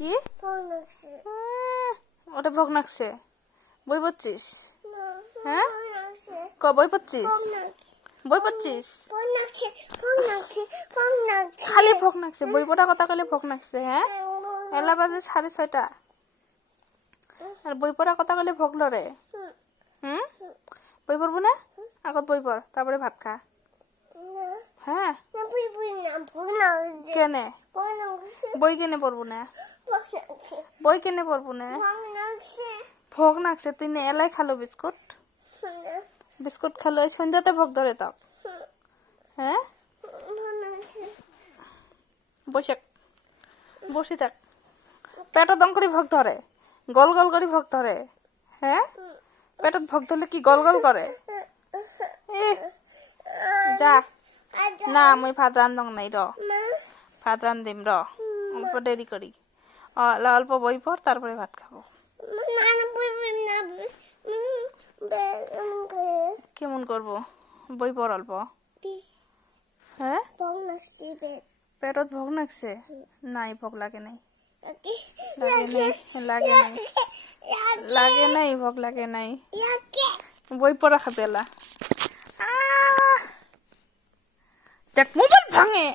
কি ওটা ভোগ লাগছে বই পড়ছিস হ্যাঁ ক বই পড়ছিস বই পড়ছিস খালি ভোগ লাগছে বই পড়া কথা কইলে ভোগ লাগছে হ্যাঁ এলা বাজে 6:30 আর বই পড়া কথা কইলে ভোগ লরে বই পড়বো না আগত বই পড় তারপরে ভাত খা হ্যাঁ কেনে বই কেনে পড়বো না বই কেনে পড়বো না ভোগ লাগছে তুই না এলাই খালো বিস্কুট বিস্কুট খালো সন্ধ্যাতে ভোগ ধরে তো হ্যাঁ বসে থাক পেটত দম করে ভোগ ধরে গোল গোল করে ভোগ ধরে হ্যাঁ পেটত ভোগ ধরলে কি গোল গোল করে যা না মই ভাত রান্ধং নাই র ভাত রান্ধিম র অল্প দেরি করি অল্প বই পড় তারপরে ভাত খাবো কেমন করবো বই পড় অল্প হ্যাঁ পেটত ভোগ লাগছে নাই ভোগ লাগে নাই লাগে নাই ভোগ লাগে নাই বই পড়া খাবে দেখ মোবাইল ভাঙে